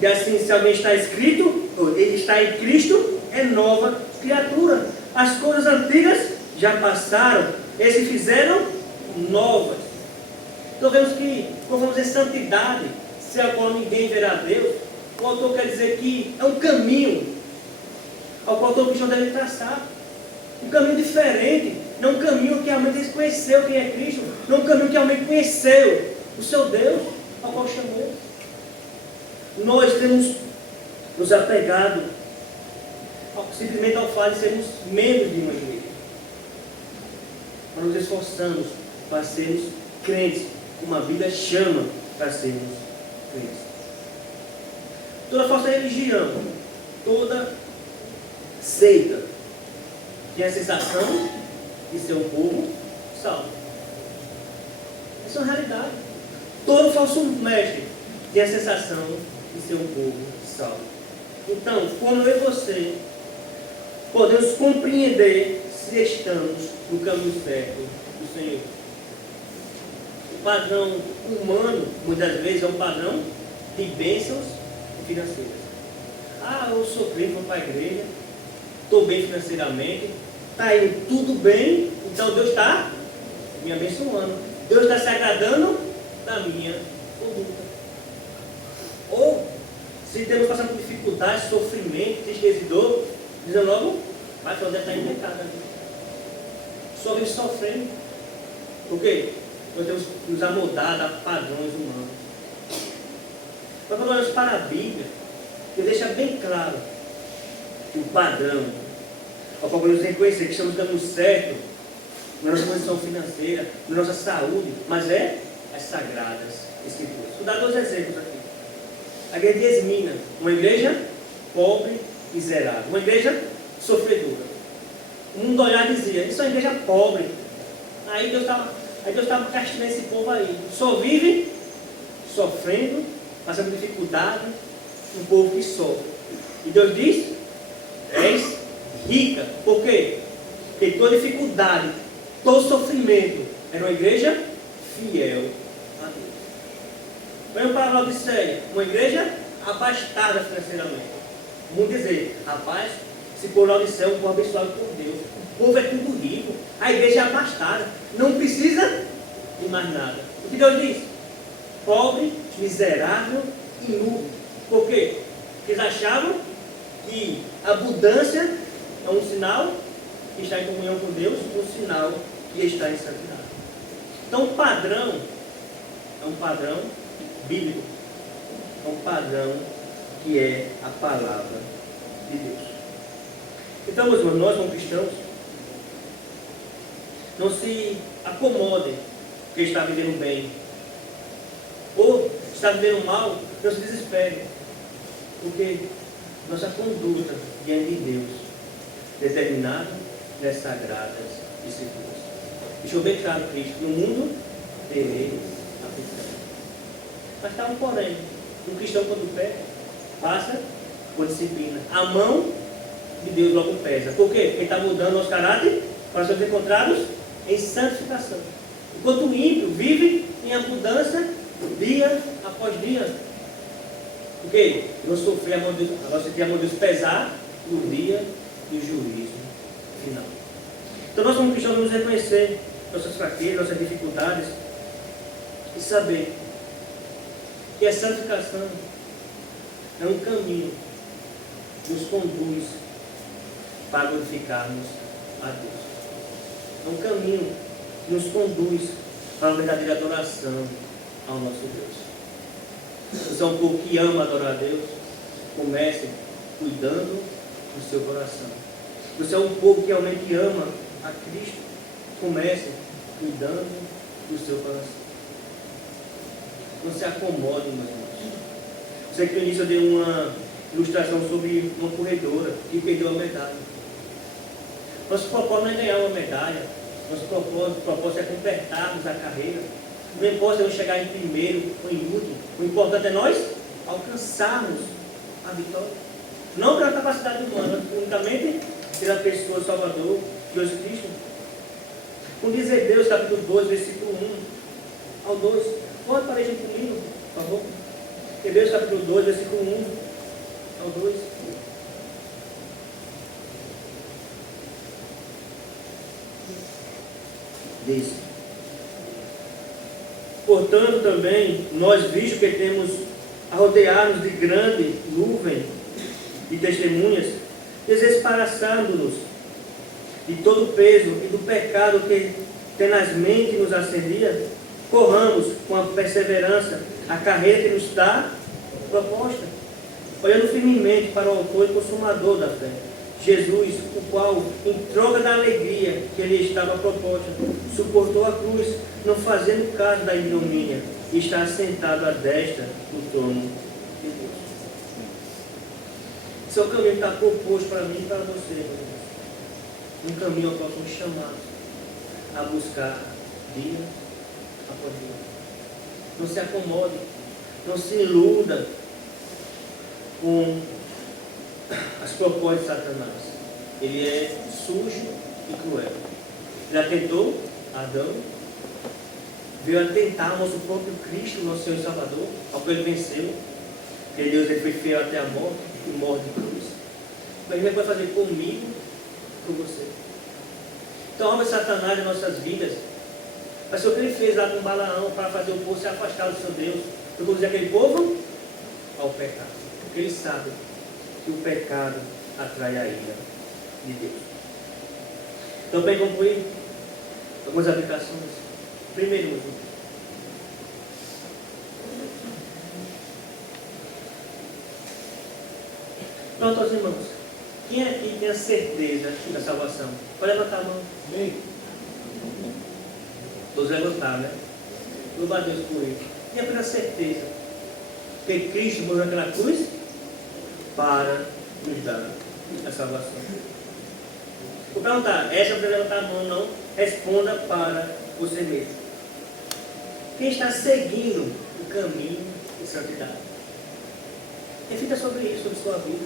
e assim, se alguém está escrito, ele está em Cristo, é nova criatura. As coisas antigas já passaram, eles se fizeram novas. Então vemos que, quando vamos dizer santidade, se a qual ninguém verá Deus, o autor quer dizer que é um caminho ao qual todo cristão deve traçar. Um caminho diferente, não um caminho que realmente conheceu quem é Cristo, não um caminho que realmente conheceu o seu Deus, ao qual chamou. Nós temos nos apegado simplesmente ao fato de sermos membros de uma igreja. Nós nos esforçamos para sermos crentes, como a Bíblia chama para sermos crentes. Toda falsa religião, toda seita tem a sensação de ser um povo salvo. Essa é uma realidade. Todo falso mestre tem a sensação de ser um povo salvo. Então, como eu e você podemos compreender se estamos no caminho certo do Senhor? O padrão humano, muitas vezes, é um padrão de bênçãos financeiras. Eu sou crente, vou para a igreja, estou bem financeiramente, está indo tudo bem, então Deus está me abençoando. Deus está se agradando da minha conduta. Ou, se temos passando por dificuldade, sofrimento, tristeza e dor, dizendo logo: vai fazer estar em pecado. Só vem sofrendo. Por quê? Nós temos que nos amoldar a padrões humanos. Mas quando olhamos para a Bíblia, que deixa bem claro que o padrão, ao qual podemos reconhecer que estamos dando certo na nossa condição financeira, na nossa saúde, mas é as sagradas escrituras. Vou dar 2 exemplos aqui. A igreja de Esmina, uma igreja pobre e miserável, uma igreja sofredora. O mundo olhar e dizia: isso é uma igreja pobre. Aí Deus estava castigando esse povo aí. Só vive sofrendo, passando dificuldade, um povo que sofre. E Deus diz: és rica. Por quê? Porque toda dificuldade, todo sofrimento era uma igreja fiel a Deus. Vamos para a Laodiceia, uma igreja abastada financeiramente. Vamos dizer: rapaz, se por Laodiceia é um povo abençoado por Deus. povo é tudo rico, a igreja é abastada, não precisa de mais nada. O que Deus diz? Pobre, miserável e nu. Por quê? Porque eles achavam que a abundância é um sinal que está em comunhão com Deus, um sinal que está em santidade. Então o padrão é um padrão bíblico, é um padrão que é a palavra de Deus. Então, meus irmãos, nós como cristãos, não se acomodem porque está vivendo bem, ou está vivendo mal, não se desespere, porque nossa conduta diante de Deus determinada nas sagradas escrituras. Deixou bem claro Cristo: no mundo tereis aflição. Mas está um porém. Um cristão, quando peca, passa por disciplina. A mão de Deus logo pesa. Por quê? Porque está mudando nosso caráter para sermos encontrados em santificação. Enquanto o ímpio vive em abundância dia após dia. Por quê? Não sofrer a mão de Deus, nós sentir a mão de Deus pesar no dia do juízo final. Então nós como cristãos vamos reconhecer nossas fraquezas, nossas dificuldades e saber que a santificação é um caminho que nos conduz para glorificarmos a Deus. É um caminho que nos conduz para a verdadeira adoração ao nosso Deus. Você é um povo que ama adorar a Deus, comece cuidando do seu coração. Você é um povo que realmente ama a Cristo, comece cuidando do seu coração. Não se acomode, meus irmãos. Você que no início eu dei uma ilustração sobre uma corredora que perdeu a medalha. Nosso propósito não é ganhar uma medalha. Nosso propósito é completarmos a carreira. Não importa eu chegar em primeiro ou em último. O importante é nós alcançarmos a vitória. Não pela capacidade humana, unicamente pela pessoa do Salvador, Jesus Cristo. Como diz Hebreus capítulo 2, versículo 1 ao 2. Pode aparecer comigo, por favor. Hebreus capítulo 2, versículo 1 ao 2. Diz: portanto também, nós visto que temos a rodear-nos de grande nuvem de testemunhas, desesparaçando-nos de todo o peso e do pecado que tenazmente nos assedia, corramos com a perseverança a carreira que nos está proposta, olhando firmemente para o autor e consumador da fé, Jesus, o qual, em troca da alegria que lhe estava proposta, suportou a cruz, não fazendo caso da ignomínia, e está sentado à destra do trono de Deus. Esse é o caminho que está proposto para mim e para você, meu Deus. Um caminho ao qual somos chamados a buscar dia após dia. Não se acomode, não se iluda com as propostas de Satanás. Ele é sujo e cruel. Ele atentou Adão, veio atentar ao nosso próprio Cristo, nosso Senhor e Salvador, ao qual ele venceu. Porque Deus ele foi fiel até a morte e morte de cruz. Mas ele vai fazer comigo, com você. Então, obra de Satanás em nossas vidas vai ser o que ele fez lá com Balaão para fazer o povo se afastar do seu Deus. Eu vou dizer aquele povo ao pecado. Porque ele sabe que o pecado atrai a ira de Deus. Então, para concluir, algumas aplicações. Primeiro, pronto, aos irmãos. Quem aqui tem a certeza da salvação? Pode levantar a mão. Todos levantaram, né? Louva a Deus por isso. Quem tem a certeza que Cristo morreu naquela cruz para nos dar a salvação? Vou perguntar, essa para levantar a mão, não. Responda para você mesmo. Quem está seguindo o caminho de santidade? Reflita sobre isso, sobre sua vida.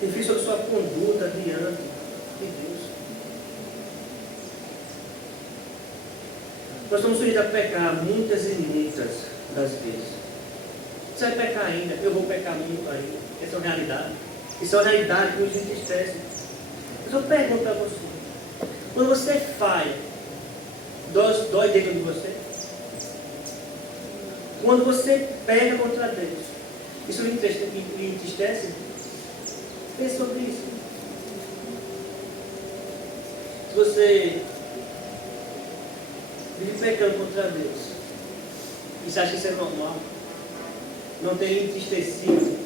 Reflita sobre sua conduta diante de Deus. Nós estamos sujeitos a pecar muitas e muitas das vezes. Você vai pecar ainda, eu vou pecar muito ainda. Essa é uma realidade. Isso é uma realidade que nos entristece. Mas eu pergunto para você: Quando você falha, dói dentro de você? Quando você peca contra Deus, isso lhe entristece? Pense sobre isso. Se você vive pecando contra Deus, e você acha que isso é normal, não tem lhe entristecido,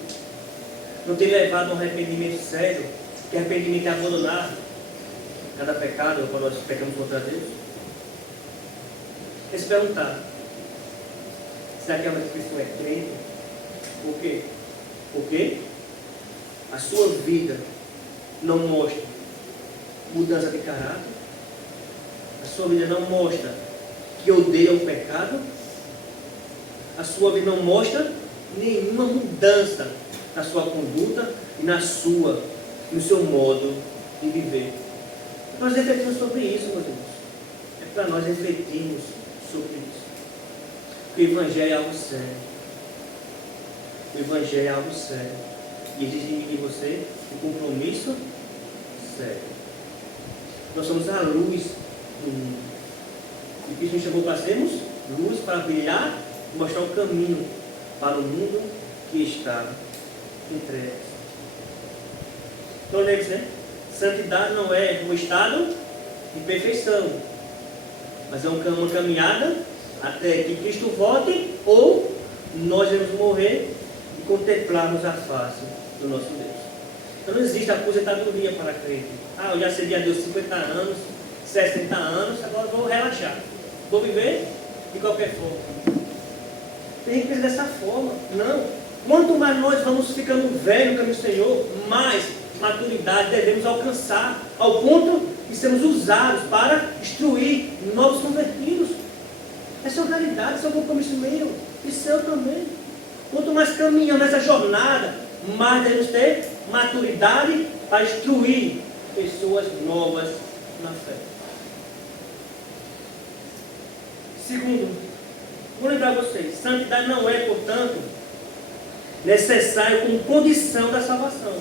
não tem levado a um arrependimento sério, que arrependimento é abandonar cada pecado quando nós pecamos contra Deus? É se perguntar, será que a pessoa é crente? Por quê? Porque a sua vida não mostra mudança de caráter, a sua vida não mostra que odeia o pecado, a sua vida não mostra nenhuma mudança na sua conduta e no seu modo de viver. Nós refletimos sobre isso, meus irmãos. É para nós refletirmos sobre isso. Porque o Evangelho é algo sério. O Evangelho é algo sério. E exige de você um compromisso sério. Nós somos a luz do mundo. E Cristo nos chamou para sermos luz, para brilhar e mostrar o caminho para o mundo que está em trevas. Então lembre-se, né? Santidade não é um estado de perfeição, mas é uma caminhada até que Cristo volte ou nós vamos morrer e contemplarmos a face do nosso Deus. Então não existe aposentadoria para crente. Eu já servi a Deus 50 anos, 60 anos, agora vou relaxar. Vou viver de qualquer forma. Tem gente que pensa dessa forma. Não. Quanto mais nós vamos ficando velhos no caminho do Senhor, mais maturidade devemos alcançar, ao ponto de sermos usados para instruir novos convertidos. Essa é uma realidade, esse é um compromisso meu e seu também. Quanto mais caminhamos nessa jornada, mais devemos ter maturidade para instruir pessoas novas na fé. Segundo, vou lembrar vocês, santidade não é, portanto, necessário como condição da salvação,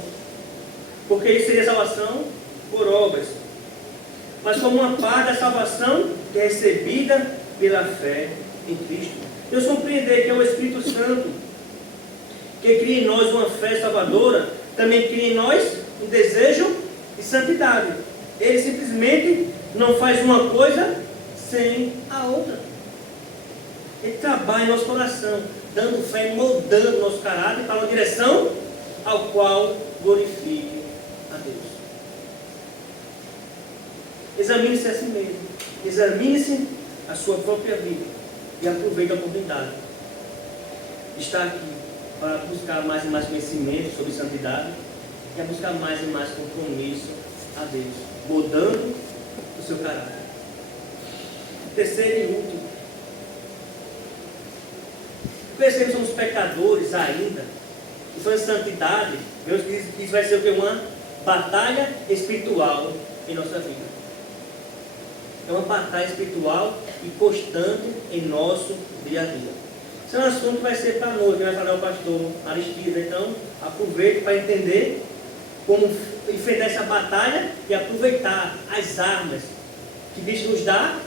porque isso seria salvação por obras, mas como uma parte da salvação que é recebida pela fé em Cristo. Deus compreender que é o Espírito Santo que cria em nós uma fé salvadora, também cria em nós um desejo de santidade. Ele simplesmente não faz uma coisa sem a outra. Ele trabalha em nosso coração, dando fé e moldando nosso caráter para uma direção ao qual glorifique a Deus. Examine-se a si mesmo. Examine-se a sua própria vida. E aproveite a oportunidade de estar aqui para buscar mais e mais conhecimento sobre santidade e a buscar mais e mais compromisso a Deus, moldando o seu caráter. Terceiro e último, percebemos que somos pecadores ainda, e falando de santidade, Deus diz que isso vai ser o que? Uma batalha espiritual em nossa vida. É uma batalha espiritual e constante em nosso dia a dia. Esse é um assunto que vai ser para nós, que vai falar o pastor Aristides. Então, aproveite para entender como enfrentar essa batalha e aproveitar as armas que Cristo nos dá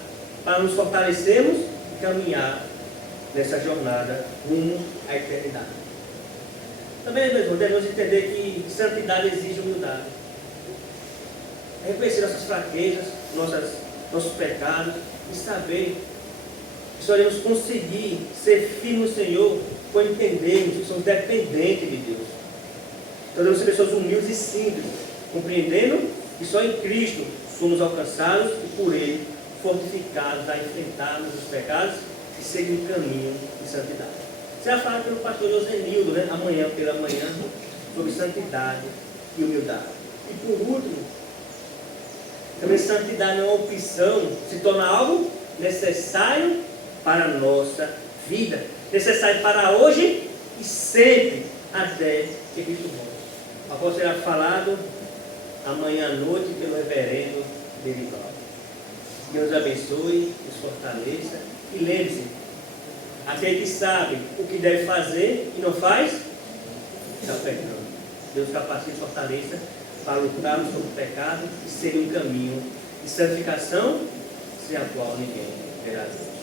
para nos fortalecermos e caminhar nessa jornada rumo à eternidade. Também, meus irmãos, devemos entender que santidade exige humildade. É reconhecer nossas fraquezas, nossos pecados e saber que só iremos conseguir ser firmes no Senhor quando entendemos que somos dependentes de Deus. Então devemos ser pessoas humildes e simples, compreendendo que só em Cristo somos alcançados e por Ele fortificados a enfrentarmos os pecados e seguir o caminho de santidade. Você vai falar pelo pastor Josenildo, né? Amanhã pela manhã, sobre santidade e humildade. E por último, também santidade não é uma opção, se torna algo necessário para a nossa vida. Necessário para hoje e sempre, até que Cristo volte. O apóstolo será falado amanhã à noite pelo reverendo Derival. Deus abençoe, nos fortaleça e lembre-se, aquele que sabe o que deve fazer e não faz, está pecando. Deus capacite e fortaleça para lutarmos contra o pecado e seguir um caminho e santificação sem a qual ninguém verá Deus.